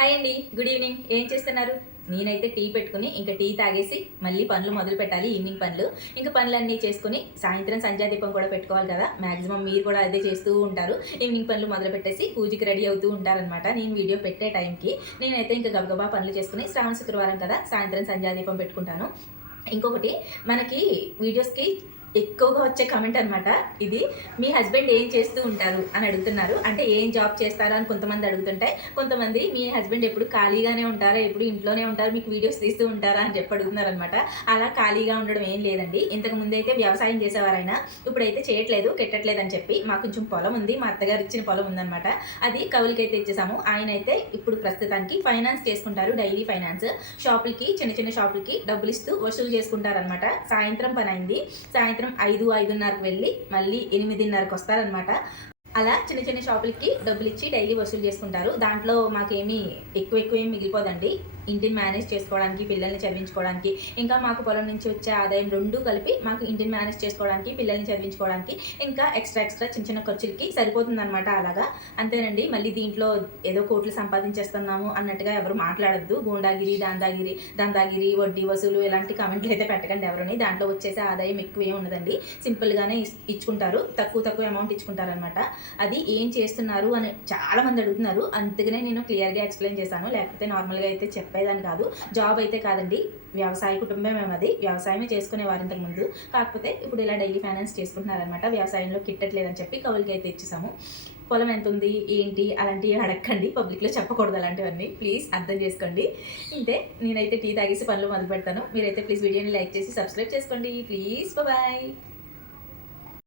Hi అండి, good evening. ఏం చేస్తున్నారు? నేనైతే టీ పెట్టుకుని ఇంకా టీ తాగేసి మళ్ళీ పనులు మొదలు పెట్టాలి. ఈవినింగ్ పనులు ఇంకా పనులన్నీ చేసుకుని సాయంత్రం సంధ్యాదీపం కూడా పెట్టుకోవాలి కదా. మ్యాక్సిమం మీరు కూడా అదే చేస్తూ ఉంటారు. ఈవినింగ్ పనులు మొదలు పెట్టేసి పూజకి రెడీ అవుతూ ఉంటారనమాట. నేను వీడియో పెట్టే టైంకి నేనైతే ఇంకా గబగబా పనులు చేసుకుని శ్రావణ శుక్రవారం కదా సాయంత్రం సంధ్యాదీపం పెట్టుకుంటాను. ఇంకొకటి మనకి వీడియోస్కి ఎక్కువగా వచ్చే కమెంట్ అనమాట ఇది. మీ హస్బెండ్ ఏం చేస్తూ ఉంటారు అని అడుగుతున్నారు. అంటే ఏం జాబ్ చేస్తారా అని కొంతమంది అడుగుతుంటే, కొంతమంది మీ హస్బెండ్ ఎప్పుడు ఖాళీగానే ఉంటారా, ఎప్పుడు ఇంట్లోనే ఉంటారు, మీకు వీడియోస్ తీస్తూ ఉంటారా అని చెప్పి అడుగుతున్నారు అనమాట. అలా ఖాళీగా ఉండడం ఏం లేదండి. ఇంతకు ముందు అయితే వ్యవసాయం చేసేవారైనా, ఇప్పుడైతే చేయట్లేదు, కెట్టట్లేదు అని చెప్పి. మాకు కొంచెం పొలం ఉంది, మా అత్తగారు ఇచ్చిన పొలం ఉందన్నమాట. అది కవులకైతే ఇచ్చేసాము. ఆయన అయితే ఇప్పుడు ప్రస్తుతానికి ఫైనాన్స్ చేసుకుంటారు, డైలీ ఫైనాన్స్. షాపులకి, చిన్న చిన్న షాపులకి డబ్బులు ఇస్తూ వసూలు చేసుకుంటారనమాట. సాయంత్రం పని అయింది. సాయంత్రం 5-5:30కి వెళ్ళి మళ్ళీ 8:30కి వస్తారనమాట. అలా చిన్న చిన్న షాపులకి డబ్బులు ఇచ్చి డైలీ వసూలు చేసుకుంటారు. దాంట్లో మాకేమీ ఎక్కువ ఏమి మిగిలిపోదండి. ఇంటిని మేనేజ్ చేసుకోవడానికి, పిల్లల్ని చదివించుకోవడానికి, ఇంకా మాకు పొలం నుంచి వచ్చే ఆదాయం రెండూ కలిపి మాకు ఇంటిని మేనేజ్ చేసుకోవడానికి, పిల్లల్ని చదివించుకోవడానికి, ఇంకా ఎక్స్ట్రా చిన్న చిన్న ఖర్చులకి సరిపోతుందన్నమాట. అలాగా అంతేనండి. మళ్ళీ దీంట్లో ఏదో కోట్లు సంపాదించేస్తున్నాము అన్నట్టుగా ఎవరు మాట్లాడద్దు. గూండాగిరి, దందాగిరి, వడ్డీ వసూలు ఇలాంటి కామెంట్లు అయితే పెట్టకండి ఎవరుని. దాంట్లో వచ్చేసే ఆదాయం ఎక్కువ ఏమి ఉండదండి. సింపుల్గానే ఇచ్చుకుంటారు, తక్కువ అమౌంట్ ఇచ్చుకుంటారు అనమాట. అది ఏం చేస్తున్నారు అని చాలా మంది అడుగుతున్నారు. అందుకనే నేను క్లియర్గా ఎక్స్ప్లెయిన్ చేశాను. లేకపోతే నార్మల్గా అయితే చెప్పేదాన్ని కాదు. జాబ్ అయితే కాదండి, వ్యవసాయ కుటుంబం మేము. అది వ్యవసాయమే చేసుకునేవారు ఇంతకు ముందు. కాకపోతే ఇప్పుడు ఇలా డైలీ ఫైనాన్స్ చేసుకుంటున్నారనమాట. వ్యవసాయంలో కిట్టట్లేదని చెప్పి కవులకి అయితే ఇచ్చేసాము. పొలం ఎంత ఉంది ఏంటి అలాంటివి అడగండి, పబ్లిక్లో చెప్పకూడదు అలాంటివన్నీ. ప్లీజ్ అర్థం చేసుకోండి. ఇంతే. నేనైతే టీ తాగేసి పనులు మొదలు పెడతాను. మీరైతే ప్లీజ్ వీడియోని లైక్ చేసి సబ్స్క్రైబ్ చేసుకోండి ప్లీజ్. బాయ్.